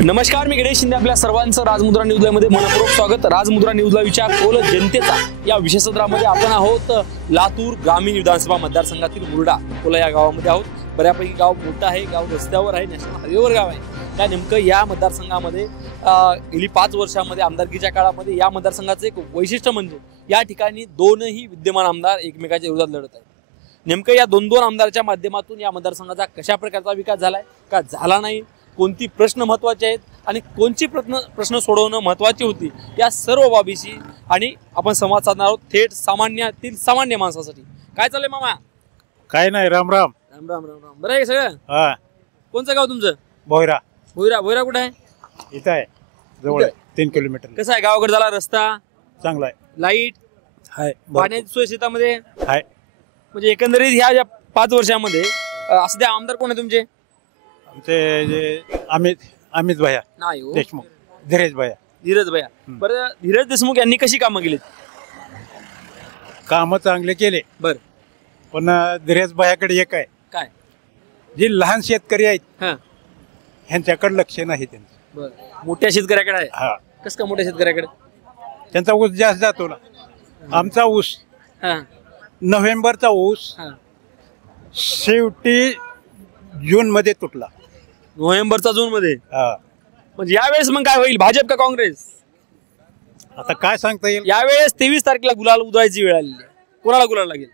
नमस्कार, मी गणेश शिंदे. आपल्या सर्वांचं राजमुद्रा न्यूजला मध्ये मनपूर्वक स्वागत. राजमुद्रा न्यूजला विचार कोल जनतेचा या विशेष सत्रामध्ये आपण आहोत लातूर ग्रामीण विधानसभा मतदारसंघातील मुरडा कोला या गावामध्ये आहोत. बऱ्यापैकी गाव मोठं आहे, गाव रस्त्यावर आहे, नॅशनल हायवेवर गाव आहे. त्या नेमकं या मतदारसंघामध्ये गेली 5 वर्षांमध्ये आमदारकीच्या काळामध्ये या मतदारसंघाचं एक वैशिष्ट्य म्हणजे या ठिकाणी दोनही विद्यमान आमदार एकमेकाच्या विरोधात लढत आहेत. नेमकं या दोन आमदाराच्या माध्यमातून या मतदारसंघाचा कशा प्रकारचा विकास झालाय का झाला नाही, कोणती प्रश्न महत्त्वाचे आहेत आणि कोणती प्रश्न सोडवणं महत्त्वाची होती, या सर्व बाबीशी आणि आपण संवाद साधणार आहोत थेट सामान्यातील सामान्य माणसासाठी. काय चाललंय मामा? काय नाही, राम राम. राम राम राम राम. बरं आहे सगळं? हा. कोणचं गाव तुमचं? भोयरा. भोयरा. भोयरा कुठे आहे? इथं आहे, जवळ आहे, 3 किलोमीटर. कसं आहे गावाकडे झाला रस्ता? चांगला आहे. लाईट आहे, पाण्याची सोय शेतामध्ये आहे. म्हणजे एकंदरीत ह्या ज्या 5 वर्षामध्ये असं त्या आमदार कोण आहे तुमचे? आमचे जे अमित भैया नाही हो, देशमुख, धीरज भैया. धीरज भैया. बरं, धीरज देशमुख यांनी कशी कामं केलीत? कामं चांगले केले, बर. पण धीरज भैयाकडे एक आहे, काय? जे लहान शेतकरी आहेत हा, ह्यांच्याकडे लक्ष नाही त्यांचं. बर. मोठ्या शेतकऱ्याकडे आहे. हा, कसं का मोठ्या शेतकऱ्याकडे? त्यांचा ऊस जास्त जातो ना. आमचा ऊस, हा नोव्हेंबरचा ऊस हा. शेवटी जून मध्ये तुटला. नोव्हेंबरचा जून मध्ये. हा. म्हणजे यावेळेस मग काय होईल, भाजप का काँग्रेस? आता काय सांगता येईल? यावेळेस 23 तारखेला गुलाल उधळायची वेळ आलेली आहे. कोणाला गुलाल लागेल,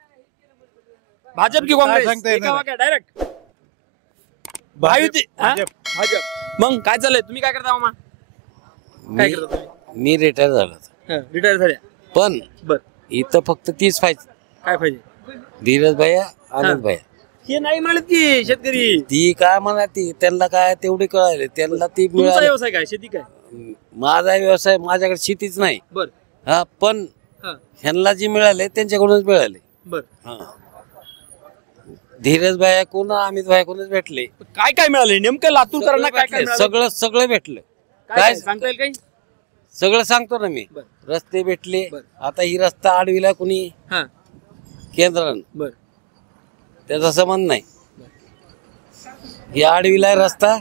भाजप की काँग्रेस? सांगता येणार डायरेक्ट भाजप. भाजप. मग काय चाललंय, तुम्ही काय करता मामा? काय करता तुम्ही? मी रिटायर झालो, रिटायर झाल्या. पण बर. इथं फक्त 30 पाहिजे. काय पाहिजे? धीरज भैया, आनंद भैया. हे नाही म्हणाले की शेतकरी. ती काय म्हणा, ती त्यांना काय तेवढी कळाले, त्यांना ती तुमचा मिळाली. व्यवसाय काय, शेती काय? माझा व्यवसाय, माझ्याकडे शेतीच नाही. बर. हा, पण हा. ह्यांना जी मिळाले त्यांच्याकडूनच मिळाले. बर. हा. धीरज भैया कोण, अमित भैया कोणच भेटले. काय काय मिळाले नेमकं लातूरकरांना? काय काय मिळालं? सगळं सगळं भेटलं. काय सांगता येईल काही? सगळं सांगतो ना मी. बर. रस्ते भेटले. बर. आता ही रस्ता आडविला कुणी, हा. केंद्रानं. बर. त्याचा संबंध नाही. ही आडविला रस्ता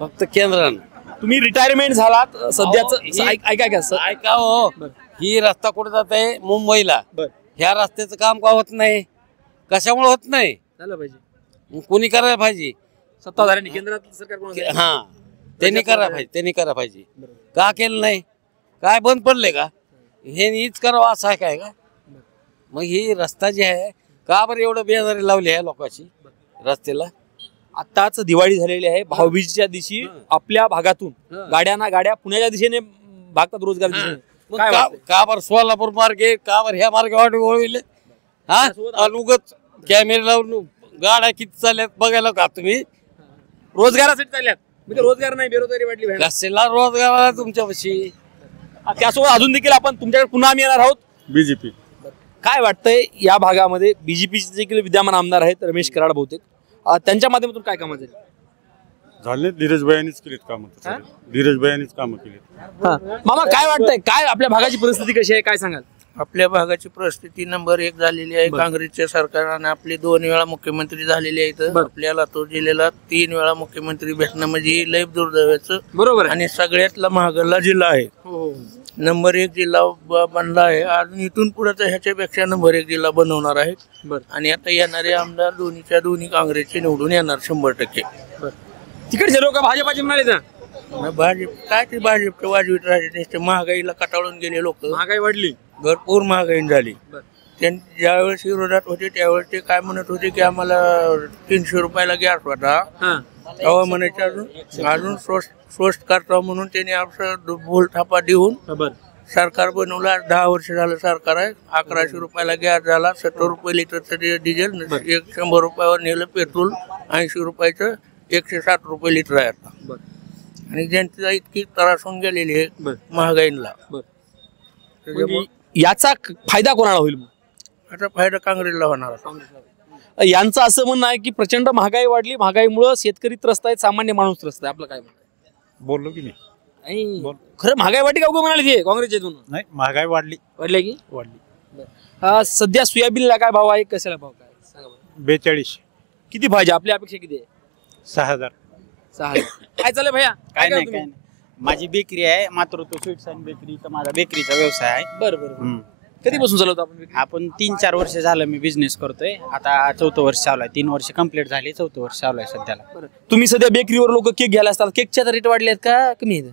फक्त केंद्रानं. तुम्ही रिटायरमेंट झालात सध्याच. अहो, ऐका का ऐका हो, बर. ही रस्ता कुठे जात आहे? मुंबईला. बर. ह्या रस्त्याचं काम का होत नाही? कशामुळे होत नाही? झालं पाहिजे. मग कोणी करायला पाहिजे? सत्ताधाऱ्यांनी, केंद्रात सरकार कोण असेल? हा, त्यांनी करायला पाहिजे, त्यांनी करायला पाहिजे. का केलं नाही? काय बंद पडले का? हे हीच करावं असं आहे काय का? मग ही रस्ता जी आहे, का बरं एवढं बेजारी लावली आहे लोकांची रस्त्याला? आताच दिवाळी झालेली आहे. भाऊबीजेच्या दिवशी आपल्या भागातून गाड्या पुण्याच्या दिशेने भागतात, रोजगार दिशेने. मग काय वाटतंय? का बरं सोलापूर मार्गे, का बरं ह्या मार्गे वळविले? हा, आणि उगाच कॅमेरा लावून गाड्या किती चालल्यात बघायला का तुम्ही? रोजगारासाठी चालल्यात. म्हणजे रोजगार नाही, बेरोजगारी वाढली भयानक. कशाला रोजगार तुमच्यापाशी? त्यासोबत अजून देखील आपण तुमच्याकडे पुन्हा आम्ही येणार आहोत. बीजेपी. काय वाटतंय या भागामध्ये बीजेपीचे देखील विद्यमान आमदार आहेत रमेश कराड बहुतेक, त्यांच्या माध्यमातून काय कामं झाली? झाले, धीरज भैयानीच केलीत कामं. धीरज भैयानीच कामं केलीत. मामा काय वाटतंय, काय आपल्या भागाची परिस्थिती कशी आहे, काय सांगाल? आपल्या भागाची परिस्थिती नंबर 1 झालेली आहे. काँग्रेसच्या सरकारने आपले 2 वेळा मुख्यमंत्री झालेले आहेत. आपल्या लातूर जिल्ह्याला 3 वेळा मुख्यमंत्री भेटणं म्हणजे लय दुर्दैवाचं. बरोबर आहे. आणि सगळ्यातला महागडला जिल्हा आहे. नंबर 1 जिल्हा बनला आहे. अजून इथून पुढे तर ह्याच्यापेक्षा नंबर 1 जिल्हा बनवणार आहे. आणि आता येणारे आमदार दोन्ही काँग्रेसचे निवडून येणार 100%. तिकडचे लोक भाजपाचे म्हणाले ना. भाजप काय, ते भाजपचे वाजवीत राहते. महागाईला कटाळून गेले लोक. महागाई वाढली, भरपूर महागाई झाली. त्यांनी ज्यावेळेस विरोधात होते त्यावेळेस ते काय म्हणत होते की आम्हाला 300 रुपयाला गॅस होता, तेव्हा म्हणायचे अजून स्वस्त करतो म्हणून त्यांनी आपलं बोल थापा देऊन सरकार बनवलं. 10 वर्ष झालं सरकार आहे. 1100 रुपयाला गॅस झाला, 70 रुपये लिटरचं डिझेल, 100 रुपयावर नेलं पेट्रोल, 80 रुपयाचं 160 रुपये लिटर आहे आता. आणि ज्यांची इतकी त्रास होऊन गेलेली आहे महागाईला, याचा फायदा कोणाला होईल? आता फायदा काँग्रेसला होणार. यांचं असं म्हणणं आहे की प्रचंड महागाई वाढली, महागाईमुळे शेतकरी त्रस्त आहेत, सामान्य माणूस त्रस्त आहे. आपलं काय म्हणणं? बोललो की नाही? खरं महागाई वाढली का म्हणाले ते काँग्रेसच्या? नाही, महागाई वाढली. वाढली की वाढली. सध्या सोयाबीनला काय भाव आहे, कशाला भाव काय सांगा? 42. किती पाहिजे? आपली अपेक्षा किती आहे? 6000. 6000. काय चाललंय भैया? काय करा नाही तुम्ही? काय नाही. माझी बेकरी आहे मातृत्व स्वीट्स अँड बेकरी, तर माझा बेकरीचा व्यवसाय आहे. बरं बरं. कधीपासून चालवतो आपण विक्री? आपण 3-4 वर्ष झालं मी बिझनेस करतोय. आता 4थं वर्ष चालू आहे. 3 वर्ष कंप्लीट झाली, 4थं वर्ष चालू आहे सध्याला. बरं. तुम्ही सध्या बेकरीवर लोक केक घ्यायला असतात, केकच्या रेट वाढले आहेत का कमी आहेत?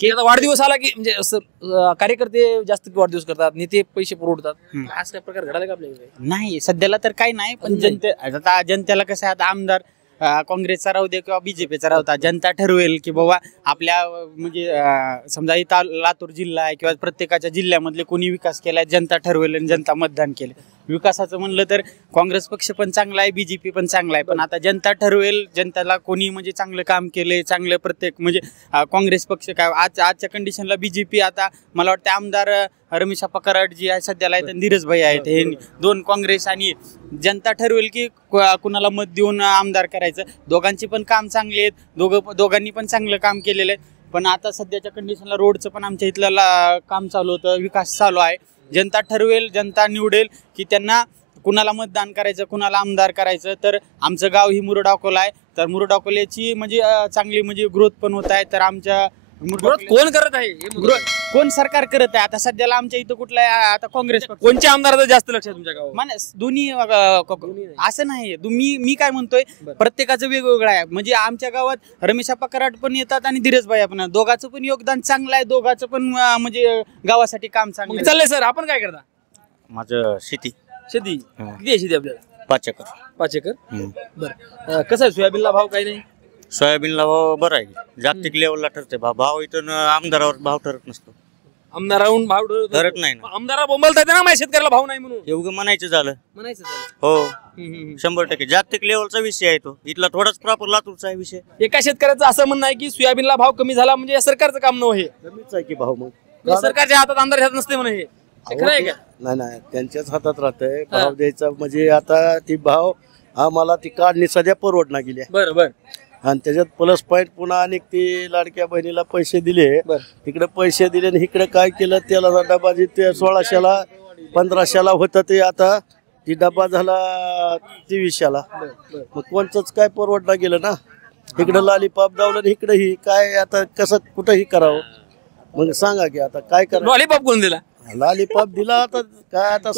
केक आता वाढदिवस आला की म्हणजे असं कार्यकर्ते जास्त वाढदिवस करतात, नेते पैसे पुरवतात, असा काय प्रकार घडाला का आपल्याकडे? नाही सध्याला तर काही नाही, पण आता जनतेला कसं आहे, आता आमदार काँग्रेसचा राहू दे किंवा बीजेपीचा राहू दे, जनता ठरवेल की बाबा आपल्या म्हणजे समजा इथं लातूर जिल्हा आहे किंवा प्रत्येकाच्या जिल्ह्यामधले कोणी विकास केलाय, जनता ठरवेल आणि जनता मतदान केलं. विकासाचं म्हणलं तर काँग्रेस पक्ष पण चांगला आहे, बीजेपी पण चांगला आहे, पण आता जनता ठरवेल जनताला कोणी म्हणजे चांगलं काम केलंय, चांगलं प्रत्येक म्हणजे काँग्रेस पक्ष काय आजच्या कंडिशनला बीजेपी. आता मला वाटतं आमदार रमेश अप्पा कराड जी आहे सध्याला आहेत, धीरज भाई आहेत, हे 2 काँग्रेस आणि जनता ठरवेल की कुणाला मत देऊन आमदार करायचं. दोघांची पण काम चांगले आहेत, दोघांनी पण चांगलं काम केलेलं आहे. पण आता सध्याच्या कंडिशनला रोडचं पण आमच्या इथलं काम चालू होतं, विकास चालू आहे. जनता ठरवेल, जनता निवडेल की त्यांना कुणाला मतदान करायचं, कुणाला आमदार करायचं. तर आमचं गाव ही मुरुड अकोला आहे, तर मुरुड अकोल्याची म्हणजे चांगली म्हणजे ग्रोथ पण होत आहे. तर आमच्या कोण करत आहे? कोण सरकार करत आहे आता सध्याला आमच्या इथं कुठला आता काँग्रेस पक्ष. कोणत्या आमदाराचं जास्त लक्ष आहे तुमच्या गावात? मानस दोन्ही असं नाही. मी काय म्हणतोय, प्रत्येकाचं वेगवेगळं आहे. म्हणजे आमच्या गावात रमेश अप्पा कराड पण येतात आणि धीरज भाई पण, दोघांचं पण योगदान चांगलं आहे, दोघांचं पण म्हणजे गावासाठी काम चांगलं आहे. चाललंय सर, आपण काय करता? माझं शेती शेती किती आहे शेती आपल्याला? 5 एकर. 5 एकर. बरं. कसं आहे सोयाबीनला भाव काही नाही? सोयाबीनला भाव बरा आहे, जागतिक लेवलला ठरते भाव इथं आमदारावर भाव ठरत नसतो. आमदाराहून भाव ठरत नाही ना. आमदारा बोंबलता येते ना माझ्या शेतकऱ्याला भाव नाही म्हणून. एवढं म्हणायचं झालं म्हणायचं हो 100% जागतिक लेवलचा विषय आहे तो, इथला थोडाच प्रॉपर लातूरचा आहे विषय. एका शेतकऱ्याचं असं म्हणणं आहे की सोयाबीनला भाव कमी झाला म्हणजे या सरकारचं काम नव्हे. कमीच आहे की भाव मग. सरकारच्या हातात, आमदार हातात नसते म्हणे. हे खरं आहे का? नाही त्यांच्याच हातात राहतंय भाव द्यायचा. म्हणजे आता ती भाव आम्हाला ती काढणी सध्या परवडना गेली आहे. बरं बरं. आणि त्याच्यात प्लस पॉईंट पुन्हा आणि ती लाडक्या बहिणीला पैसे दिले, तिकडे पैसे दिले आणि इकडे काय केलं, त्याला डबा जे ते 1600ला 1500ला होतं ते आता ती डबा झाला 2300ला. मग कोणचंच काय परवडना गेलं ना. इकडे लालीपाप दावलं आणि इकडे ही काय आता कसं कुठंही करावं. मग सांगा की आता काय करा. लॉलीपॉप कोण दिला? लालीपाप दिला आता काय आता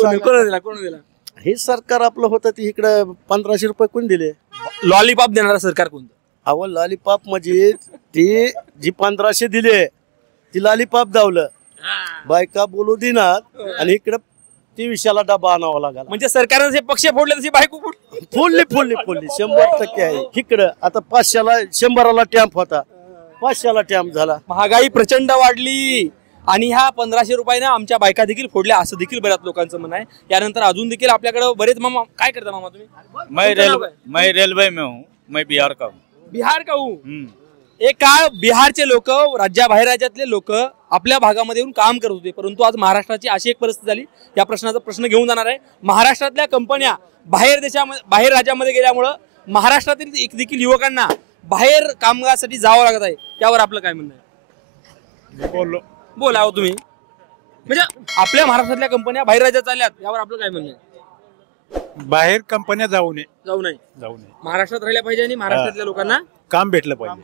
कोण दिला? हे सरकार आपलं होतं ते इकडे 1500 रुपये कोण दिले. लॉलीपॉप देणारा सरकार कोणतं? अहो लॉलीपॉप म्हणजे ती जी 1500 दिले ती लॉलीपॉप दावलं, बायका बोलू देणार आणि इकडे 2300ला डबा आणावा लागला. म्हणजे सरकारने जे पक्ष फोडले तशी बायको फोडली 100% आहे. इकडं आता 500ला 100ला टॅम्प होता, 500ला टॅम्प झाला. महागाई प्रचंड वाढली आणि ह्या 1500 रुपयाने आमच्या बायका देखील फोडल्या असं देखील बऱ्याच लोकांचं म्हणणं आहे. यानंतर अजून देखील आपल्याकडे बरेच. मामा काय करता मामा तुम्ही? मैं रेलवे में हूँ, मैं बिहार का हूँ. बिहार का हूँ. एक काळ बिहारचे लोक, बाहेर राज्यातले लोक आपल्या भागामध्ये येऊन काम करत होते, परंतु आज महाराष्ट्राची अशी एक परिस्थिती झाली. या प्रश्नाचा प्रश्न घेऊन जाणार आहे. महाराष्ट्रातल्या कंपन्या बाहेर राज्यामध्ये गेल्यामुळं महाराष्ट्रातील देखील युवकांना बाहेर कामगारासाठी जावं लागत आहे. त्यावर आपलं काय म्हणणं आहे? बोला हो तुम्ही. म्हणजे आपल्या महाराष्ट्रातल्या कंपन्या बाहेर राज्यात चालल्यात, यावर आपलं काय म्हणणं आहे? बाहेर कंपन्या जाऊ नये. महाराष्ट्रात राहिल्या पाहिजे आणि महाराष्ट्रातल्या लोकांना काम भेटलं पाहिजे.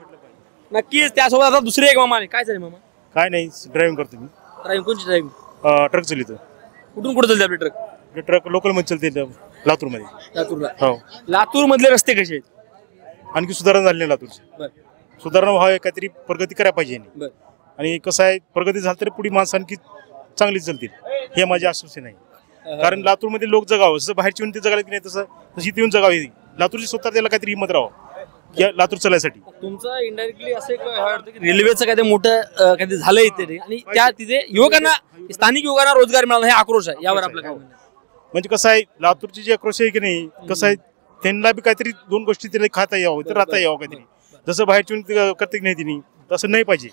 नक्कीच. त्यासोबत आता दुसरे एक मामा काय चालेल मामा? काय नाही, ड्रायव्हिंग करतो मी. ड्रायव्हिंग कोणची ड्रायव्हिंग? ट्रक चालितो. कुठून कुठे चालते आपले ट्रक? ट्रक लोकल मध्ये चालते लातूर मध्ये. लातूरला. हो. लातूर मधले रस्ते कसे आहेत? आणखी सुधारणा झाली नाही लातूरची. सुधारणा व्हावी, काहीतरी प्रगती करायला पाहिजे. आणि कसं आहे, प्रगती झाली तरी पुढे माणसं आणखी चांगली चालतील, हे माझे आश्वासन आहे. कारण लातूरमध्ये लोक जगावं, जसं बाहेरची येऊन ते जगायला की नाही तसं तशी इथे येऊन जगावी. लातूरची स्वतः त्याला काहीतरी हिंमत राहावं या लातूर चालायसाठी. तुमचं इंडायरेक्टली असं एक वाटतं की रेल्वेचं काहीतरी मोठं काहीतरी झालं इथे आणि त्या तिथे युवकांना, स्थानिक युवकांना रोजगार मिळाला, हे आक्रोश आहे. यावर आपलं काय म्हणणं आहे? म्हणजे कसं आहे, लातूरची जी आक्रोश आहे की नाही, कसं आहे, त्यांना बी काहीतरी 2 गोष्टी त्यांना खाता यावं, तर राहता यावं काहीतरी. जसं बाहेरची येऊन करते की नाही तिने, तसं नाही पाहिजे.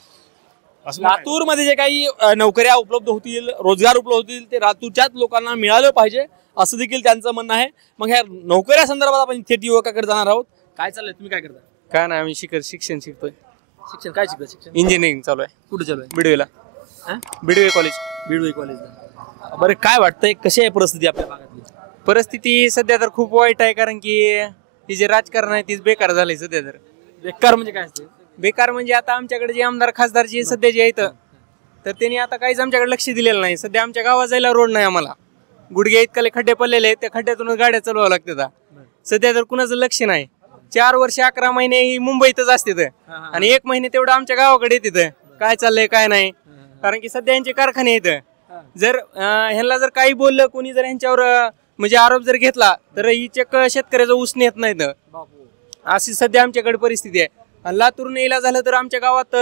लातूर मध्ये जे काही नोकऱ्या उपलब्ध होतील, रोजगार उपलब्ध होतील, ते लातूरच्याच लोकांना मिळालं पाहिजे असं देखील त्यांचं म्हणणं आहे. मग ह्या नोकऱ्या संदर्भात आपण थेट युवकाकडे जाणार आहोत. काय चाललंय, तुम्ही काय करता? काय नाही, आम्ही शिक्षण शिकतोय. शिक्षण काय शिकता? शिक्षण इंजिनिअरिंग चालू आहे. कुठे चालू आहे? बिडवेला. बिडवे कॉलेज. बिडवे कॉलेजला. बरं, काय वाटतंय, कशी आहे परिस्थिती आपल्या भागातली? परिस्थिती सध्या तर खूप वाईट आहे, कारण की हे जे राजकारण आहे तीच बेकार झालंय सध्या. तर बेकार म्हणजे काय असते? बेकार म्हणजे आता आमच्याकडे जे आमदार खासदार जे सध्या जे आहेत तर त्यांनी आता काहीच आमच्याकडे लक्ष दिलेलं नाही. सध्या आमच्या गावात जायला रोड नाही आम्हाला. गुडघे इतकाले खड्डे पडलेले आहेत, त्या खड्ड्यातूनच गाड्या चालवावं लागतात. सध्या तर कुणाचं लक्ष नाही. 4 वर्ष 11 महिने ही मुंबईतच असते आणि 1 महिने तेवढं आमच्या गावाकडे येते. काय चाललंय काय नाही, कारण की सध्या यांचे कारखाने आहेत. जर ह्यांना जर काही बोललं कोणी, जर ह्यांच्यावर म्हणजे आरोप जर घेतला तर ही चक्क शेतकऱ्याचा ऊस नेत नाहीत. अशी सध्या आमच्याकडे परिस्थिती आहे. आणि लातूर यायला झालं तर आमच्या गावात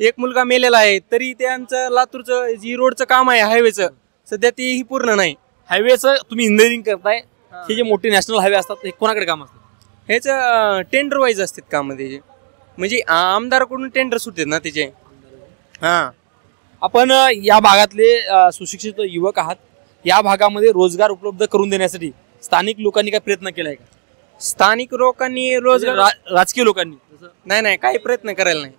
एक मुलगा मेलेला आहे, तरी त्यांचं लातूरचं जी रोडचं काम आहे हायवेचं सध्या तेही पूर्ण नाही. हायवेचं तुम्ही इंजिनिअरिंग करताय, हे जे मोठे नॅशनल हायवे असतात हे कोणाकडे काम असतात? ह्याच टेंडर वाईज असतात काम त्याचे, म्हणजे आमदाराकडून टेंडर सुटतात ना त्याचे. हा, आपण या भागातले सुशिक्षित युवक आहात. या भागामध्ये रोजगार उपलब्ध करून देण्यासाठी स्थानिक लोकांनी काय प्रयत्न केलाय का? स्थानिक लोकांनी रोजगार, राजकीय लोकांनी नाही काही प्रयत्न करायला नाही.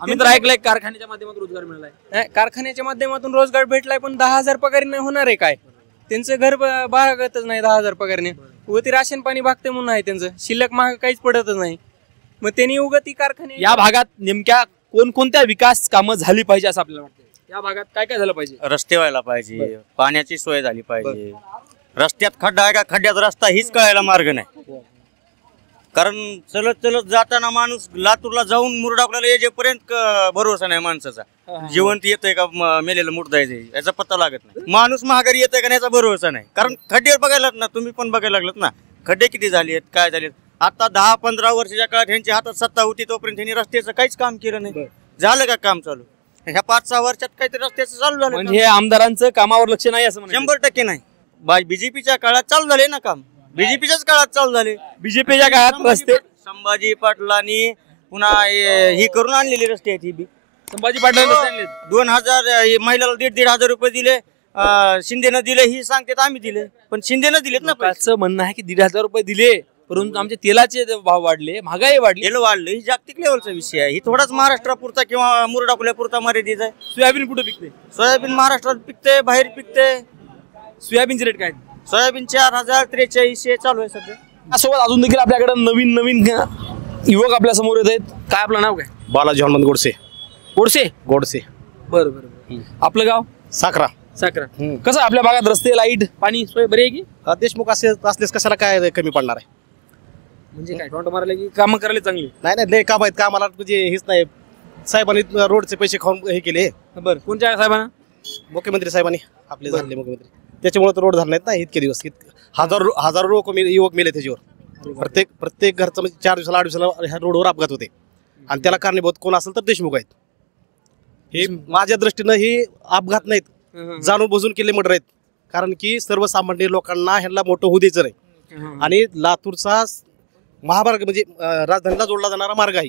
आम्ही तर ऐकलंय कारखान्याच्या माध्यमातून रोजगार मिळालाय. कारखान्याच्या माध्यमातून रोजगार भेटलाय, पण 10,000 पगारीने होणार आहे काय? त्यांचं घर भागतच नाही 10,000 पगारीने. व ती राशन पाणी भागते म्हणून आहे त्यांचं, शिल्लक महाग काहीच पडतच नाही. मग त्यांनी उगा ती कारखाने. या भागात नेमक्या कोणकोणत्या विकास कामं झाली पाहिजे असं आपल्याला वाटतं? या भागात काय काय झालं पाहिजे? रस्ते व्हायला पाहिजे, पाण्याची सोय झाली पाहिजे. रस्त्यात खड्डा आहे का, खड्ड्यात रस्ता हीच कळायला मार्ग नाही. कारण चलत जाताना माणूस लातूरला जाऊन मुरडाकला येजेपर्यंत भरोसा नाही माणसाचा. जिवंत येतंय का मेलेलं मुर्दा येते याचा पत्ता लागत नाही. माणूस महागारी येतोय का याचा भरोसा नाही. कारण खड्डे बघायला ना, तुम्ही पण बघायला लागलात ना खड्डे किती झाले आहेत, काय झाले. आता 10-15 वर्षाच्या काळात ह्यांच्या हातात सत्ता होती तोपर्यंत त्यांनी रस्त्याचं काहीच काम केलं नाही. झालं का काम चालू? ह्या 5-6 वर्षात काहीतरी रस्त्याचं चालू झालं. म्हणजे आमदारांचं कामावर लक्ष नाही असं म्हणायचं? 100% नाही. बीजेपीच्या काळात चालू झाले ना काम, बीजेपीच्याच काळात चालू झाले. बीजेपीच्या काळात रस्ते संभाजी पाटलांनी पुन्हा ही करून आणलेली रस्ते आहेत. ही संभाजी पाटलांनी 2000 महिलाला 1,500 रुपये दिले. शिंदेनं दिले ही सांगतात आम्ही दिले, पण शिंदेनं दिलेत ना. लोकांचं म्हणणं आहे की 1,500 रुपये दिले, परंतु आमचे तेलाचे भाव वाढले, महागाई वाढली. तेल वाढलं ही जागतिक लेवलचा विषय आहे. ही थोडाच महाराष्ट्रापुरता किंवा मुरडाकुल्यापुरता मर्यादित आहे. सोयाबीन कुठे पिकते? सोयाबीन महाराष्ट्रात पिकते, बाहेर पिकते. सोयाबीनचे रेट काय? सोयाबीन 4,043 चालू आहे सध्या. त्यासोबत अजून देखील आपल्याकडे नवीन युवक आपल्या समोर येत आहेत. काय आपलं नाव काय? बालाजी हनुमंत गोडसे. गोडसे. बरं. आपलं गाव? साखरा. कसं आपल्या भागात रस्ते, लाईट, पाणी सोय बरी आहे की? देशमुख असलेस कशाला काय कमी पडणार आहे? म्हणजे काय टोंट मारले की काम करायला चांगली? नाही लय काम आहेत, कामाला म्हणजे हेच नाही. साहेबांनी रोडचे पैसे खाऊन हे केले. बरं, कोणत्या साहेबांना? मुख्यमंत्री साहेबांनी आपले झाले मुख्यमंत्री, त्याच्यामुळे तर रोड झाले नाहीत ना इतके दिवस. हजारो लोक युवक मेले त्याच्यावर. प्रत्येक घरचं म्हणजे 4 दिवसाला 8 दिवसाला ह्या रोडवर अपघात होते. आणि त्याला कारणीभूत कोण असेल तर देशमुख आहेत. हे माझ्या दृष्टीनं हे अपघात नाहीत, जाणून बुजून केले मर्डर आहेत. कारण की सर्वसामान्य लोकांना ह्यांना मोठं होऊ द्यायचं नाही. आणि लातूरचा महामार्ग म्हणजे राजधानीला जोडला जाणारा मार्ग आहे.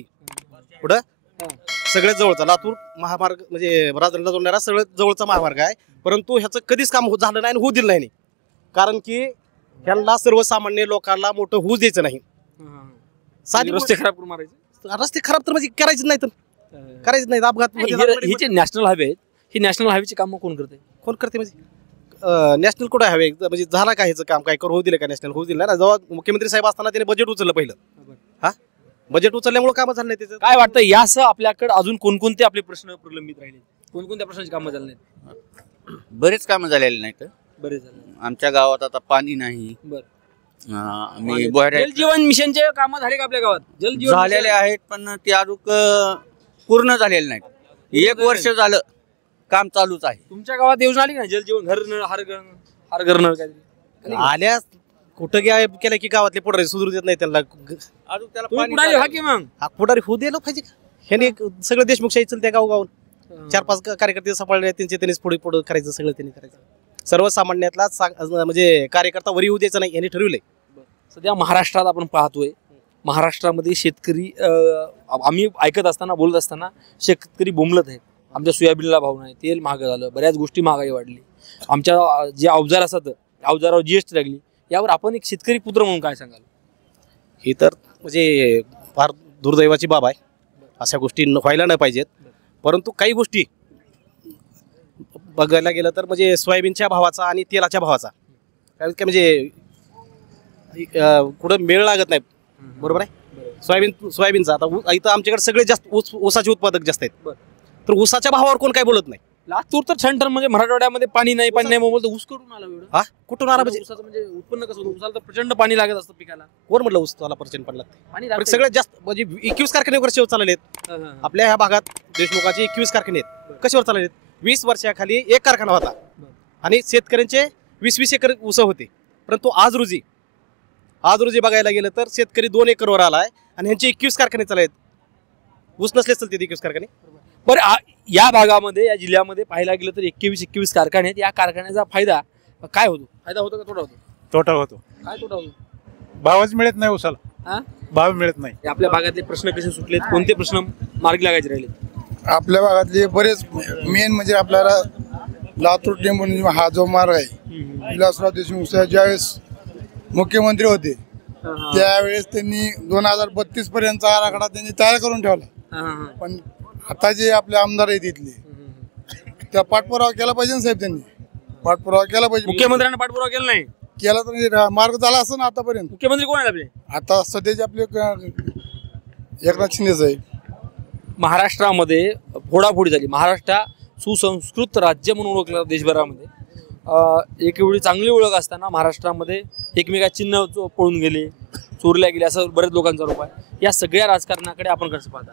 पुढं सगळ्यात जवळचा लातूर महामार्ग म्हणजे राजधानीला जोडणारा सगळ्यात जवळचा महामार्ग आहे. परंतु ह्याचं कधीच काम झालं नाही आणि होऊ दिलं नाही. कारण की ह्यांना सर्वसामान्य लोकांना मोठं होऊ द्यायचं नाही. साधी रस्ते खराब करून मारायचे. रस्ते खराब तर म्हणजे करायचेच नाही, तर करायचं नाही. अपघात हे जे नॅशनल हायवे आहेत, ही नॅशनल हायवेची कामं कोण करते म्हणजे नॅशनल कुठं हवे म्हणजे झाला का ह्याचं काम काय करू होऊ दिलं का? नॅशनल होऊ दिलं ना. जेव्हा मुख्यमंत्री साहेब असताना त्याने बजेट उचललं पहिलं. बजेट उचलल्यामुळे कामं झालं नाही त्याचं. काय वाटतं यासह आपल्याकडे अजून कोणकोणते आपले प्रश्न प्रलंबित राहिले? कोणकोणत्या प्रश्नाची कामं झाली नाहीत? बरेच कामं झालेले नाहीत. बरेच झाले. आमच्या गावात आता पाणी नाही. जलजीवन मिशनचे कामं झाले का आपल्या गावात? जलजीवन झालेले आहेत, पण ते अजून पूर्ण झालेले नाहीत. 1 वर्ष झालं काम चालूच आहे. तुमच्या गावात योजना आली ना जलजीवन घर नळ, हर घर नळ काहीतरी आल्या? कुठं केलं की गावातले पुढारी सुधरू देत नाही त्यांना. अजून त्याला पुढारी होऊ दिलं पाहिजे. ह्याने सगळं देशमुखशाही चलते गावगावून. 4-5 कार्यकर्ते सांभाळले, त्यांनीच पुढे करायचं, सगळं त्यांनी करायचं. सर्वसामान्यातला म्हणजे कार्यकर्ता वरी येऊ द्यायचा नाही यांनी ठरवलंय. सध्या महाराष्ट्रात आपण पाहतोय, महाराष्ट्रामध्ये शेतकरी आम्ही ऐकत असताना बोलत असताना शेतकरी बोंबलत आहे. आमच्या सोयाबीनला भाव नाही, तेल महाग झालं, बऱ्याच गोष्टी महागाई वाढली, आमच्या जे अवजार असतात अवजारावर GST लागली. यावर आपण एक शेतकरी पुत्र म्हणून काय सांगाल? ही तर म्हणजे फार दुर्दैवाची बाब आहे. अशा गोष्टी व्हायला नाही पाहिजेत. परंतु काही गोष्टी बघायला गेलं तर म्हणजे सोयाबीनच्या भावाचा आणि तेलाच्या भावाचा काय म्हणजे कुठं मेळ लागत नाही. बरोबर आहे. सोयाबीनचा आता इथं आमच्याकडे सगळे जास्त ऊसाचे उत्पादक जास्त आहेत. तर ऊसाच्या भावावर कोण काय बोलत नाही. लातूर तर छंटन म्हणजे मराठवाड्यामध्ये पाणी नाही बोलतो. ऊस कुठून आला एवढं? हा कुठून आला म्हणजे ऊसाचं म्हणजे उत्पन्न कसं होतं? ऊसाला तर प्रचंड पाणी लागत असतं पिकाला. कोण म्हटलं ऊस त्याला प्रचंड पडला पाणी पण लागतंय. सगळ्यात जास्त म्हणजे 21 कारखाने वर्षावर चालले आहेत. आपल्या ह्या भागात देशमुखाचे 21 कारखाने आहेत. कशावर चालले आहेत? 20 वर्षाखाली एक कारखाना होता आणि शेतकऱ्यांचे 20-20 एकर ऊस होते. परंतु आज रोजी बघायला गेलं तर शेतकरी 2 एकरवर आलाय आणि ह्यांचे 21 कारखाने चालले आहेत. ऊस नसलेच चालते 21 कारखाने. बरं या भागामध्ये या जिल्ह्यामध्ये पाहायला गेलं तर 21 कारखाने आहेत. या कारखान्याचा फायदा काय होतो? फायदा होतो का तोटा होतो? तोटा होतो. काय तोटा होतो? भावच मिळत नाही ऊसाला. भाव मिळत नाही. आपल्या भागातले प्रश्न कसे सुटलेत? कोणते प्रश्न मार्गी लागायचे राहिले? आपल्या भागातले बरेच मेन म्हणजे आपल्याला लातूर टेंबून हा जो मार्ग आहे विलासराव देशमुख साहेब ज्यावेळेस मुख्यमंत्री होते त्यावेळेस त्यांनी 2032 पर्यंतचा आराखडा त्यांनी तयार करून ठेवला. पण आता जे आपले आमदार आहेत इथले त्या पाठपुरावा केला पाहिजे ना साहेब. त्यांनी पाठपुरावा केला पाहिजे. मुख्यमंत्र्यांना पाठपुरावा केला नाही केला तर मार्ग झाला असं ना आतापर्यंत. मुख्यमंत्री कोण आहेत आपले? आता सध्याचे आपले एकनाथ शिंदे साहेब. महाराष्ट्रामध्ये फोडाफोडी झाली. महाराष्ट्र सुसंस्कृत राज्य म्हणून ओळखलं देशभरामध्ये. एक वेळी चांगली ओळख असताना महाराष्ट्रामध्ये एकमेकाचे चिन्ह पळून गेले, चोरल्या गेले, असं बरेच लोकांचा आरोप आहे. या सगळ्या राजकारणाकडे आपण कसं पाहता?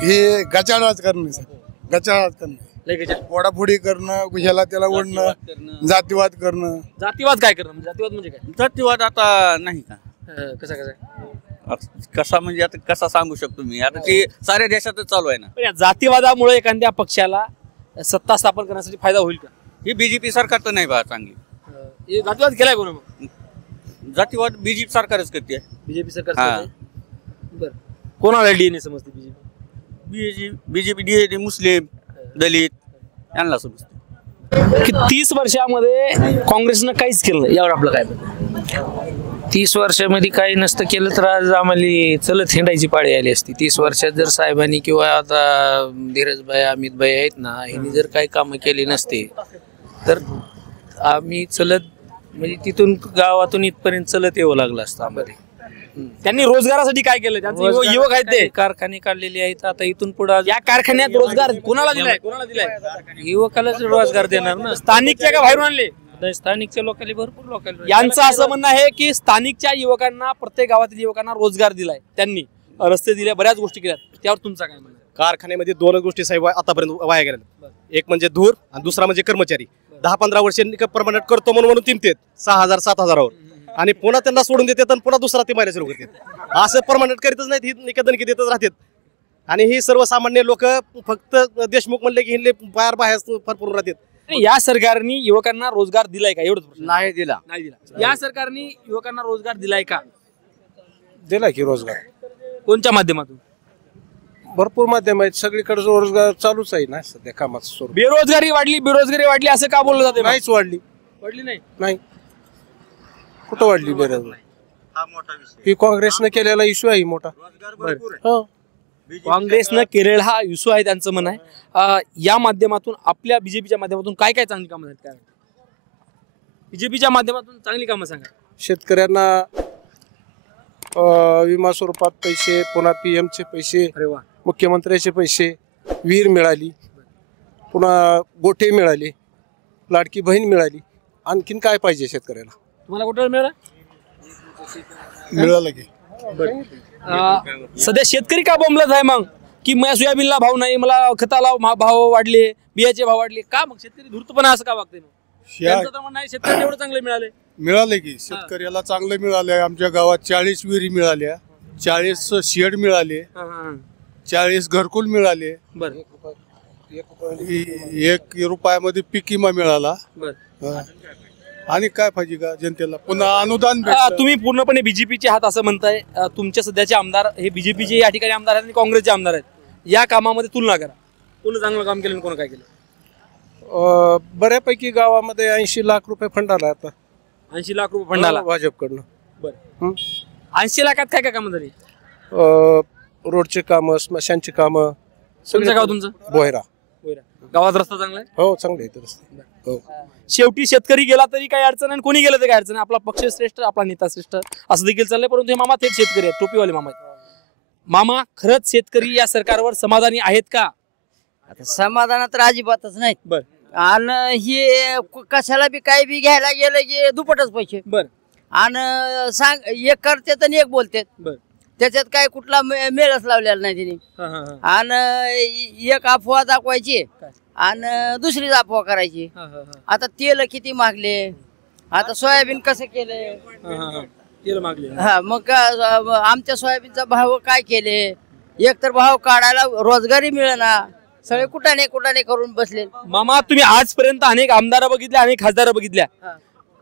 हे गचाळ राजकारण आहे साहेब. गचाळ राजकारण फोडाफोडी करणं, ह्याला त्याला ओढणं, जातीवाद करणं. जातीवाद काय करणं? जातीवाद म्हणजे काय? जातीवाद आता नाही का कसा कसा म्हणजे आता कसा सांगू शकतो मी. आता ते साऱ्या देशातच चालू आहे ना. या जातीवादामुळे एखाद्या पक्षाला सत्ता स्थापन करण्यासाठी फायदा होईल का? ही बीजेपी सरकार तर नाही बा चांगली. हे जातीवाद केलाय कोण? मग जातीवाद बीजेपी सरकारच करते. बीजेपी सरकार. बरं, कोणाला डीएनए समजते बीजेपी? बीजेपी मुस्लिम दलित यांना समजते. 30 वर्षामध्ये काँग्रेसनं काहीच केलं नाही, यावर आपलं काय? 30 वर्षामध्ये काही नसतं केलं तर आज आम्हाला चलत हिंडायची पाळी आली असती. 30 वर्षात जर साहेबांनी किंवा आता धीरजभाई अमितभाई आहेत ना, ह्यांनी जर काही कामं केली नसते तर आम्ही चलत म्हणजे तिथून गावातून इथपर्यंत चलत यावं लागलं असतं आम्हाला. त्यांनी रोजगारासाठी काय केलं? त्यांचे युवक आहेत ते कारखाने काढलेले आहेत. आता इथून पुढे या कारखान्यात रोजगार कोणाला दिलाय? कोणाला दिलाय? युवकालाच रोजगार देणार ना. स्थानिकच्या का बाहेरून आणले? स्थानिकच्या लोकांनी भरपूर लोकांना. यांचं असं म्हणणं आहे की स्थानिकच्या युवकांना, प्रत्येक गावातील युवकांना रोजगार दिलाय त्यांनी, रस्ते दिले, बऱ्याच गोष्टी केल्या. त्यावर तुमचा काय म्हणणं? कारखान्यामध्ये 2 गोष्टी साहेब आतापर्यंत वाया गेल्या. एक म्हणजे धूर आणि दुसरा म्हणजे कर्मचारी. 10-15 वर्ष परमनंट करतो म्हणून तिमतेत 6,000-7,000वर आणि पुन्हा त्यांना सोडून देतात आणि पुन्हा दुसरा ते मायला सुरू करतात. असं परमनंट करीतच नाहीत. ही निकेदनकी देतच राहतात. आणि ही सर्वसामान्य लोक फक्त देशमुख म्हणले की हिंडले बाहेर भरपूर राहतात. या सरकारने युवकांना रोजगार दिलाय का? एवढंच नाही दिला. नाही दिला. या सरकारने युवकांना रोजगार दिलाय का? दिला की रोजगार. कोणत्या माध्यमातून? भरपूर माध्यम आहेत. सगळीकडे रोजगार चालूच आहे ना सध्या कामाचं स्वरूप. बेरोजगारी वाढली असं का बोललं जाते? नाहीच वाढली. वाढली नाही. कुठं वाढली बेरोजगारी? ही काँग्रेसनं केलेला इश्यू आहे मोठा. काँग्रेसनं केलेला हा इश्यू आहे त्यांचं म्हणणं आहे. या माध्यमातून आपल्या बीजेपीच्या माध्यमातून काय काय चांगली कामं आहेत? काय बीजेपीच्या माध्यमातून चांगली कामं सांगा. शेतकऱ्यांना विमा स्वरूपात पैसे, पुन्हा PM चे पैसे, मुख्यमंत्र्याचे पैसे, विहीर मिळाली, पुन्हा गोठे मिळाले, लाडकी बहीण मिळाली. आणखीन काय पाहिजे शेतकऱ्याला? तुम्हाला कुठं मिळालं? मिळालं की सध्या शेतकरी का बोंबलत आहे मग की माझ्या सोयाबीनला भाव नाही, मला खताला भाव वाढले, बियाचे भाव वाढले का? मग शेतकरी धूर्तपणा असं का वागते? त्यांचं तर म्हणणं आहे शेतकरी एवढं चांगले मिळाले की शेतकऱ्याला चांगले मिळाले. आमच्या गावात 40 विहिरी मिळाल्या, 40 शेड मिळाले, 40 घरकुल मिळाले. बरं. 1 रुपयामध्ये पीक विमा मिळाला. आणि काय पाहिजे का जनतेला? पुन्हा अनुदान. तुम्ही पूर्णपणे बीजेपीचे आहात असं म्हणताय. तुमचे सध्याचे आमदार हे बीजेपीचे या ठिकाणी आमदार आहेत आणि काँग्रेसचे आमदार आहेत. या कामामध्ये तुलना करा, कोण चांगलं काम केलं, कोण काय केलं? बऱ्यापैकी गावामध्ये 80 लाख रुपये फंड आला. आता 80 लाख रुपये फंड आला भाजपकडनं. बरं. 80 लाखात काय काय कामं झाली? रोडचे कामं, स्मशानची कामं. तुमचं गाव? तुमचं बोयरा. गावात रस्ता चांगला आहे? हो, चांगले आहेत रस्ते. हो. शेवटी शेतकरी गेला तरी काही अडचण आणि कोणी गेलं तरी काय अडचण. आपला पक्ष श्रेष्ठ, आपला नेता श्रेष्ठ असं देखील चाललंय. परंतु हे मामा थेट शेतकरी आहेत, टोपीवाले मामा आहेत. मामा, खरंच शेतकरी या सरकारवर समाधानी आहेत का? आता समाधान तर अजिबातच नाही. बर. आणि हे कशाला बी काही बी घ्यायला गेलं की दुपटच पैसे. बर. आणि सांग एक करतात आणि एक बोलतात. बर. त्याच्यात काय कुठला मेळच लावलेला नाही तिने. आणि एक अफवा दाखवायची आणि दुसरीच अफवा करायची. आता तेल किती मागले, आता सोयाबीन कसं केलंय, हा मग आमच्या सोयाबीनचा भाव काय केले, एक तर भाव काढायला रोजगारी मिळेना, सगळे कुठाने करून बसले. मामा, तुम्ही आजपर्यंत अनेक आमदार बघितल्या, अनेक खासदार बघितल्या,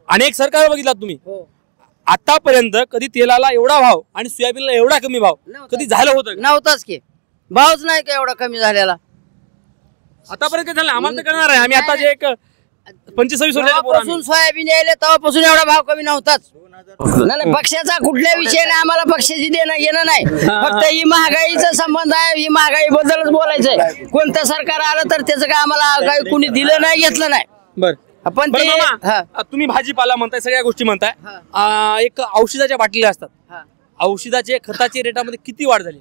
अनेक सरकार बघितलात तुम्ही. आतापर्यंत कधी तेलाला एवढा भाव आणि सोयाबीनला एवढा कमी भाव कधी झालं होतं? नव्हताच की, भावच नाही का एवढा कमी झालेला आतापर्यंत. झालं आम्हाला तर करणार आहे. आम्ही आता जे एक 25-26 वर्षापासून सोयाबीन यायले तेव्हापासून एवढा भाव कमी नव्हताच. नाही पक्षाचा कुठल्या विषय नाही, आम्हाला पक्षाची देणं घेणं नाही. फक्त ही महागाईचा संबंध आहे, ही महागाई बद्दलच बोलायचंय. कोणतं सरकार आलं तर त्याचं काय आम्हाला काही कुणी दिलं नाही, घेतलं नाही. बरं, पण तुम्ही भाजीपाला म्हणताय, सगळ्या गोष्टी म्हणताय, एक औषधाच्या बाटल्या असतात, औषधाचे खताच्या रेटामध्ये किती वाढ झाली?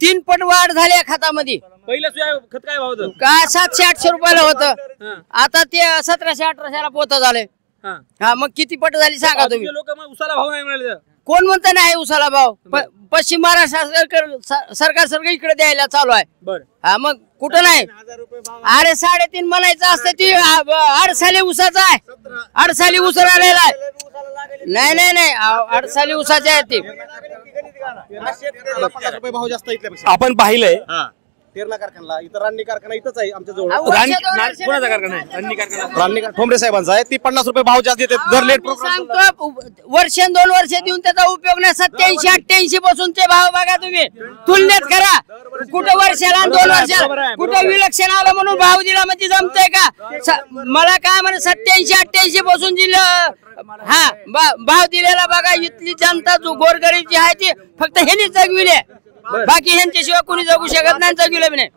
3 पट वाढ झाली खतामध्ये. पहिलं खत काय भाव होतं? काय 700-800 रुपयाला होतं, आता ते 1700-1800 पोत झाले. हा मग किती पट झाली सांगा तुम्ही. लोक मग उसाला भाव नाही मिळाले. कोण म्हणतं नाही उसाला भाव? पश्चिम महाराष्ट्र सरकार सगळं इकडे द्यायला चालू आहे. हा मग कुठं नाही. अरे 3.5 म्हणायचं असतं, ती 8 साली उसाचा आहे, 8 साली ऊस आलेला आहे. नाही 8 साली उसाचे आहे ते. भाव जास्त आपण पाहिलंय तेरणा कारखाना, इतर रान्नी कारखाना इथंच आहे आमच्या जवळ. कोणाचा कारखाना आहे? रान्नी ठोंबरे साहेबांचा आहे. ती 50 रुपये भाव जास्त देते दर लेट. सांगतो वर्ष 2 वर्ष देऊन त्याचा उपयोग नाही. 87-88 पासून ते भाव बघा तुम्ही, तुलनेत करा. कुठं वर्षाला 2 वर्षाला कुठं विलक्षण आलं म्हणून भाव दिला म्हणजे जमतंय का? मला काय म्हणे 87-88 पासून दिलं हा भाव दिलेला बघा. इथली जनता जो गोरगरीब जी आहे ती फक्त ह्यांनी जगविले, बाकी ह्यांच्याशिवाय कोणी जगू शकत नाही, जगविलं नाही.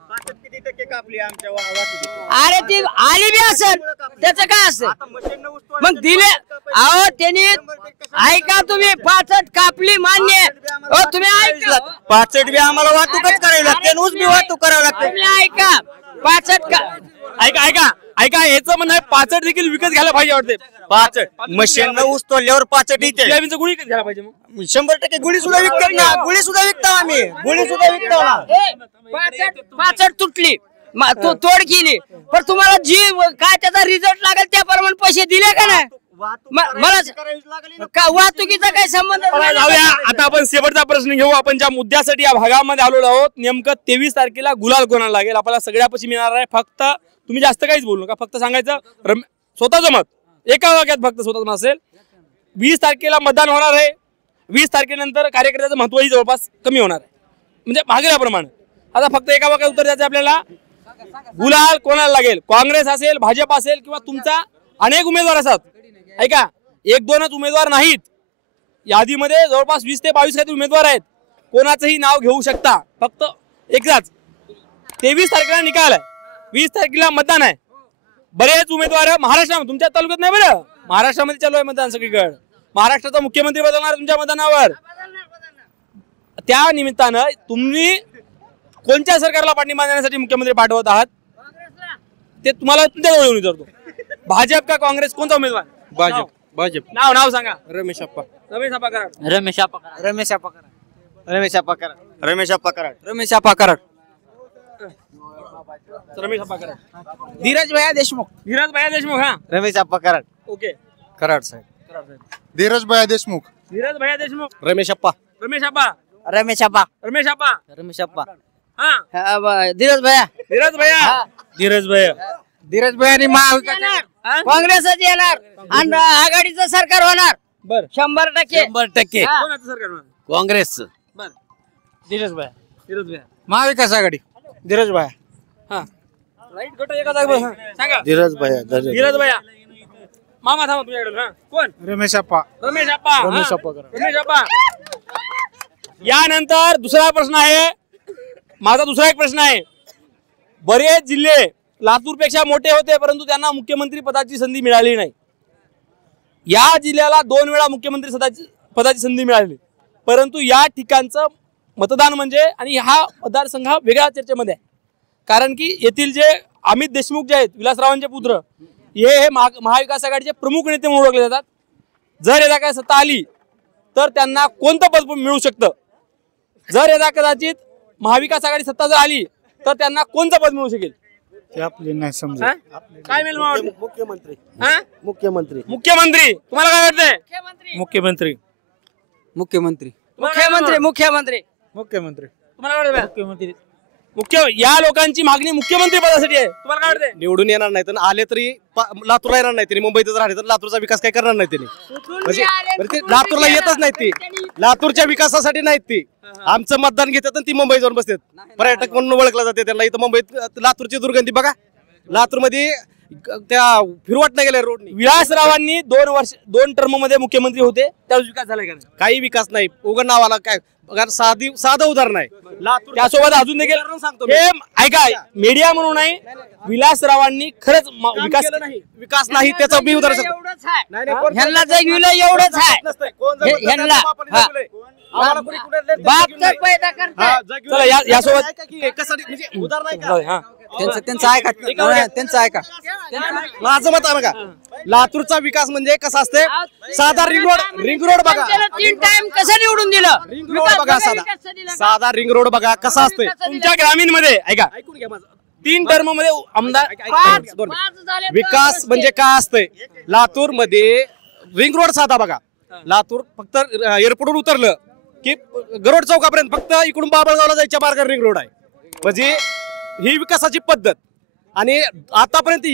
अरे ती आली बी असेल त्याचं काय असेल मग दिले. अहो त्यांनी ऐका तुम्ही, 65 कापली मान्य. तुम्ही ऐका 65 बी आम्हाला वाहतूकच करावी लागते, ऊस बी वाहतूक करावं लागते. तुम्ही ऐका 65 ऐका याचं म्हणणं आहे 65 देखील विकत घ्यायला पाहिजे वाटते. 65 मशीन ऊस तोडल्यावर 65 येते. सोयाबीनचं गुळी विकत घ्यायला पाहिजे. मग 100% गुळी सुद्धा विकतात ना, गुळी सुद्धा विकतो आम्ही, गुळी सुद्धा विकतो ना. 65 तुटली तोड केली, पण तुम्हाला जी काय त्याचा रिझल्ट लागेल त्याप्रमाणे पैसे दिले का नाही? मला वाहतुकीचा काही संबंध जाऊया. आता आपण शेवटचा प्रश्न घेऊ. आपण ज्या मुद्द्यासाठी या भागामध्ये आलेलो आहोत, नेमकं 23 तारखेला गुलाल कोणाला लागेल आपल्याला सगळ्यापाशी मिळणार आहे. फक्त तुम्ही जास्त काहीच बोलू नका, फक्त सांगायचं स्वतःचं मत, एका वाक्यात फक्त स्वतःचं मत असेल. 20 तारखेला मतदान होणार आहे. 20 तारखेनंतर कार्यकर्त्याचं महत्वही जवळपास कमी होणार आहे, म्हणजे भागल्याप्रमाणे. आता फक्त एका वाक्यात उत्तर द्यायचं आपल्याला. गुलाल कोणाला लागेल? काँग्रेस असेल, भाजप असेल, किंवा तुमचा अनेक उमेदवार असतात. ऐका, 1-2च उमेदवार नाहीत, यादीमध्ये जवळपास 20 ते 22 काहीतरी उमेदवार आहेत. कोणाचंही नाव घेऊ शकता, फक्त एकदाच. 23 तारखेला निकाल आहे, 20 तारखेला मतदान आहे. बरेच उमेदवार महाराष्ट्रामध्ये, तुमच्या तालुक्यात नाही बरं, महाराष्ट्रामध्ये चालू आहे मतदान सगळीकडे. महाराष्ट्राचा मुख्यमंत्री बदलणार तुमच्या मतदानावर. त्या निमित्तानं तुम्ही कोणत्या सरकारला पाठिंबा देण्यासाठी मुख्यमंत्री पाठवत आहात ते तुम्हाला तुमच्याजवळ येऊन विचारतो. भाजप का काँग्रेस, कोणता उमेदवार? भाजप. नाव सांगा. रमेश अप्पा. रमेश अप्पा कराड. रमेश अप्पा कराड. रमेश अप्पा कराड. रमेश अप्पा कराड. रमेश अप्पा कराड. रमेश अप्पा कराड. रमेश अप्पा कराड. धीरज भैया देशमुख. धीरज भैया देशमुख. हा, रमेश अप्पा कराड. ओके. कराड साहेब. धीरज भैया देशमुख. धीरज भैया देशमुख. रमेश अप्पा. रमेश अप्पा. रमेश अप्पा. रमेश अप्पा. रमेश अप्पा. हा, धीरज भैया. धीरज भैया. धीरज भैया. धीरज भैया महाविकास काँग्रेसच येणार आणि आघाडीचं सरकार होणार. बर, 100%. 100% कोणाचं सरकार होणार? काँग्रेसचं. बर, धीरज भैया. धीरज भैया. महाविकास आघाडी. धीरज भैया. हा, राईट गट एका जागेवर. सांगा. धीरज भैया. धीरज भैया. मामा थांबा तुमच्याकडे. हा, कोण? रमेश अप्पा. रमेश अप्पा. रमेश अप्पा कराड. रमेश अप्पा. यानंतर दुसरा प्रश्न आहे माझा. दुसरा एक प्रश्न आहे. बरेच जिल्हे लातूरपेक्षा मोठे होते, परंतु त्यांना मुख्यमंत्री पदाची संधी मिळाली नाही. या जिल्ह्याला 2 वेळा मुख्यमंत्री पदाची संधी मिळाली, परंतु या ठिकाणचं मतदान म्हणजे आणि हा मतदारसंघ हा वेगळ्या चर्चेमध्ये आहे. कारण की येथील जे अमित देशमुख जे आहेत विलासरावांचे पुत्र हे महाविकास आघाडीचे प्रमुख नेते म्हणून ओळखले जातात. जर यदा काय सत्ता आली तर त्यांना कोणतं पद मिळू शकतं, जर यदा कदाचित महाविकास आघाडी सत्ता जर आली तर त्यांना कोणतं पद मिळू शकेल ते आपले नाही समजा. काय मिळेल मला वाटतं? मुख्यमंत्री हा? मुख्यमंत्री मुख्यमंत्री तुम्हाला काय वाटतंय? मुख्यमंत्री मुख्यमंत्री मुख्यमंत्री मुख्यमंत्री मुख्यमंत्री तुम्हाला काय वाटतं? मुख्य या लोकांची मागणी मुख्यमंत्री पदासाठी आहे. तुम्हाला काय वाटतंय? निवडून येणार नाही तर आले तरी लातूरला येणार नाही, त्यांनी मुंबईतच राहिले तर लातूरचा विकास काय करणार नाही त्यांनी. म्हणजे ते लातूरला येतच नाहीत, ती लातूरच्या विकासासाठी नाहीत, ती आमचं मतदान घेतात आणि ती मुंबईत जाऊन बसतात. पर्यटक म्हणून ओळखला जाते त्यांना. इथं मुंबईत लातूरची दुर्गंधी बघा, लातूरमध्ये त्या फिरवट नाही गेल्या रोडनी. विलासरावांनी 2 टर्म मध्ये मुख्यमंत्री होते, त्यावेळेस विकास झाला का? काही विकास नाही, उघड नावाला काय साधं उदाहरण आहे. त्यासोबत अजून देखील हे ऐका, मीडिया म्हणून नाही, विलासरावांनी खरंच विकास नाही त्याचं मी उदाहरण ह्यांना जगविलं एवढंच आहे. ह्यांना बाप तर पैदा करतात. चला यासोबत त्यांचं ऐका, त्यांचं ऐका. माझं मत आहे बघा, लातूरचा विकास म्हणजे कसा असते, साधा रिंग रोड बघा. 3 टाइम कसं निवडून दिलं? रिंग रोड बघा, साधा रिंग रोड बघा कसा असते. तुमच्या ग्रामीण मध्ये ऐका, 3 टर्म मध्ये आमदार विकास म्हणजे काय असतंय. लातूर मध्ये रिंग रोड साधा बघा, लातूर फक्त एअरपोर्टवर उतरलं की गरोड चौकापर्यंत फक्त इकडून बाबळगावला जायच्या मार्गावर रिंग रोड आहे. म्हणजे ही विकासाची पद्धत. आणि आतापर्यंत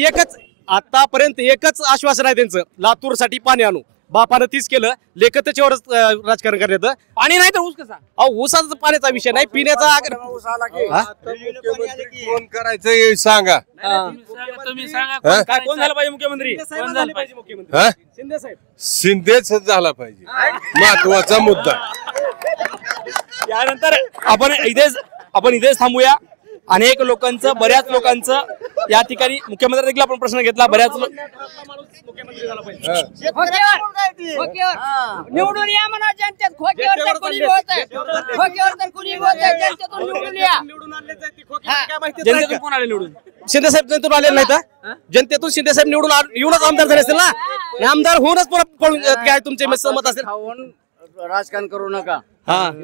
एकच आश्वासन आहे त्यांचं, लातूरसाठी पाणी आणू. बापानं तीच केलं, लेख त्याच्यावरच राजकारण करण्यात. पाणी नाही तर ऊस कसा? ऊसाचा पाण्याचा विषय नाही, पिण्याचा कोण करायचं सांगा. तुम्ही सांगा कोण झालं पाहिजे मुख्यमंत्री? शिंदेच झाला पाहिजे, महत्वाचा मुद्दा. यानंतर आपण इथेच थांबूया. अनेक लोकांचं, बऱ्याच लोकांचं या ठिकाणी मुख्यमंत्री देखील आपण प्रश्न घेतला. बऱ्याच निवडून या म्हणा जनतेत. खोक्यावर तर कुणी बोलतंय, खोक्यावर तर कुणी बोलतंय. जनतेतून निवडून या. जनतेतून कोण आले निवडून? शिंदे साहेब जनतेतून आलेले नाही तर जनतेतून शिंदे साहेब निवडून येऊनच आमदार झाले असतील ना. आमदार होऊनच पळून काय तुमचे मत असेल. राजकारण करू नका.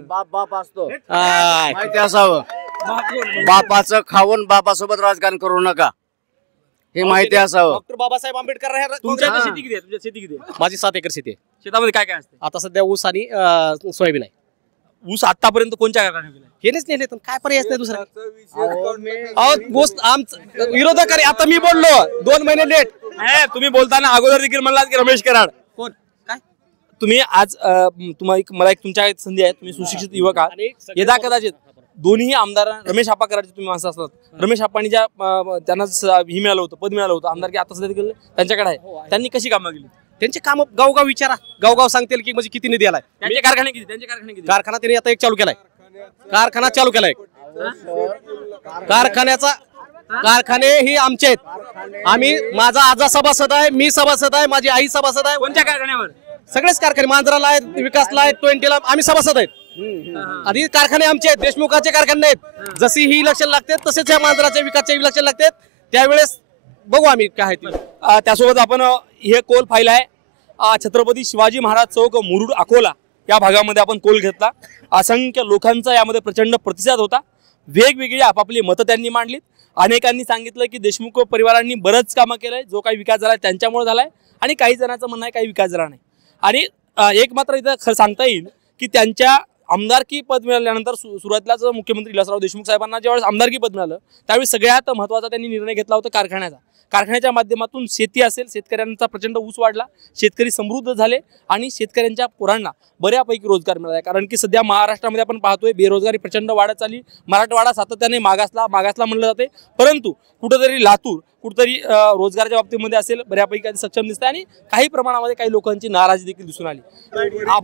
बाप असतो, हाय. माहिती असावं. बापाचं खाऊन बापासोबत राजकारण करू नका, हे माहिती असावं. डॉक्टर बाबासाहेब आंबेडकर तुमच्या शेती किती आहे? तुमच्या शेती किती आहे? माझी 7 एकर शेती आहे. शेतामध्ये काय काय असते? आता सध्या ऊस आणि सोयाबीन आहे. ऊस आतापर्यंत कोणत्या कारखान्यात गेला? हेच नेले तर काय पर्याय नाही दुसरा. विरोधक आता मी बोललो 2 महिने लेट. तुम्ही बोलताना अगोदर देखील म्हणलात की रमेश कराड कोण काय तुम्ही आज मला एक तुमच्या संधी आहे. तुम्ही सुशिक्षित युवक आहात. यदा कदाचित दोन्ही आमदार रमेश आप्पा कराडचे तुम्ही माणसं असतात. रमेश आप्पांनी ज्या त्यांना ही मिळालं होतं, पद मिळालं होतं आमदार की आता सध्या देखील त्यांच्याकडे आहे, त्यांनी कशी कामं केली? त्यांचे काम गावगाव विचारा, गावगाव सांगतील की म्हणजे किती निधी आलाय. त्यांचे कारखाने किती? कारखाना त्यांनी आता एक चालू केलाय. कारखाने ही आमचे आहेत. आम्ही, माझा आजा सभासद आहे, मी सभासद आहे, माझी आई सभासद आहे. कोणत्या कारखान्यावर? सगळेच कारखाने, मांजराला आहेत, विकासला आहेत, 20ला आम्ही सभासद आहेत. आणि कारखाने आमचे आहेत, देशमुखाचे कारखाने आहेत. जशी ही इलेक्शन लागते तसेच या मांजराचे विकासचे इलेक्शन लागतात. त्यावेळेस बघू आम्ही काय आहे. त्यासोबत आपण हे कोल फाईल आहे. छत्रपती शिवाजी महाराज चौक, मुरुड, अकोला या भागामध्ये आपण कोल घेतला. असंख्य लोकांचा यामध्ये प्रचंड प्रतिसाद होता. वेगवेगळी आपापली मतं त्यांनी मांडलीत. अनेकांनी सांगितलं की देशमुख परिवारांनी बरंच कामं केलंय, जो काही विकास झालाय त्यांच्यामुळे झालाय. आणि काही जणांचं म्हणणं आहे काही विकास झाला नाही. आणि एक मात्र इथं खरं सांगता येईल की त्यांच्या आमदारकी पद मिळाल्यानंतर सुरुवातीलाच मुख्यमंत्री विलासराव देशमुख साहेबांना ज्यावेळेस आमदारकी पद मिळालं त्यावेळी सगळ्यात महत्त्वाचा त्यांनी निर्णय घेतला होता कारखान्याच्या माध्यमातून शेती असेल, शेतकऱ्यांचा प्रचंड ऊस वाढला, शेतकरी समृद्ध झाले आणि शेतकऱ्यांच्या पोरांना बऱ्यापैकी रोजगार मिळाला. कारण की सध्या महाराष्ट्रामध्ये आपण पाहतोय बेरोजगारी प्रचंड वाढत चालली. मराठवाडा सातत्याने मागासला म्हणलं जाते, परंतु कुठंतरी लातूर कुठंतरी रोजगाराच्या बाबतीमध्ये असेल बऱ्यापैकी सक्षम दिसतं. आणि काही प्रमाणामध्ये काही लोकांची नाराजी देखील दिसून आली.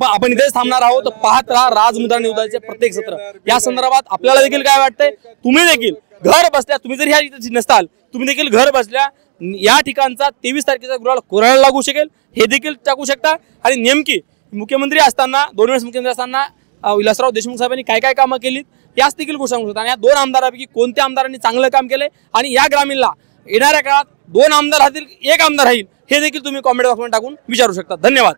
आपण इथेच थांबणार आहोत. पाहत राहा राजमुद्रा न्यूजचे प्रत्येक सत्र. या संदर्भात आपल्याला देखील काय वाटतंय, तुम्ही देखील घर बसल्या, तुम्ही जर ह्या नसताल, तुम्ही देखील घर बसल्या या ठिकाणचा 23 तारखेचा गुन्हा कोणाला लागू शकेल हे देखील टाकू शकता. आणि नेमकी मुख्यमंत्री असताना, 2 वेळेस मुख्यमंत्री असताना विलासराव देशमुख साहेबांनी काय काय कामं केलीत याच देखील गोष्ट सांगू शकतात. आणि या 2 आमदारांपैकी कोणत्या आमदारांनी चांगलं काम केलंय आणि या ग्रामीणला येणाऱ्या काळात 2 आमदार राहतील 1 आमदार राहील हे देखील तुम्ही कॉमेंट बॉक्समध्ये टाकून विचारू शकता. धन्यवाद.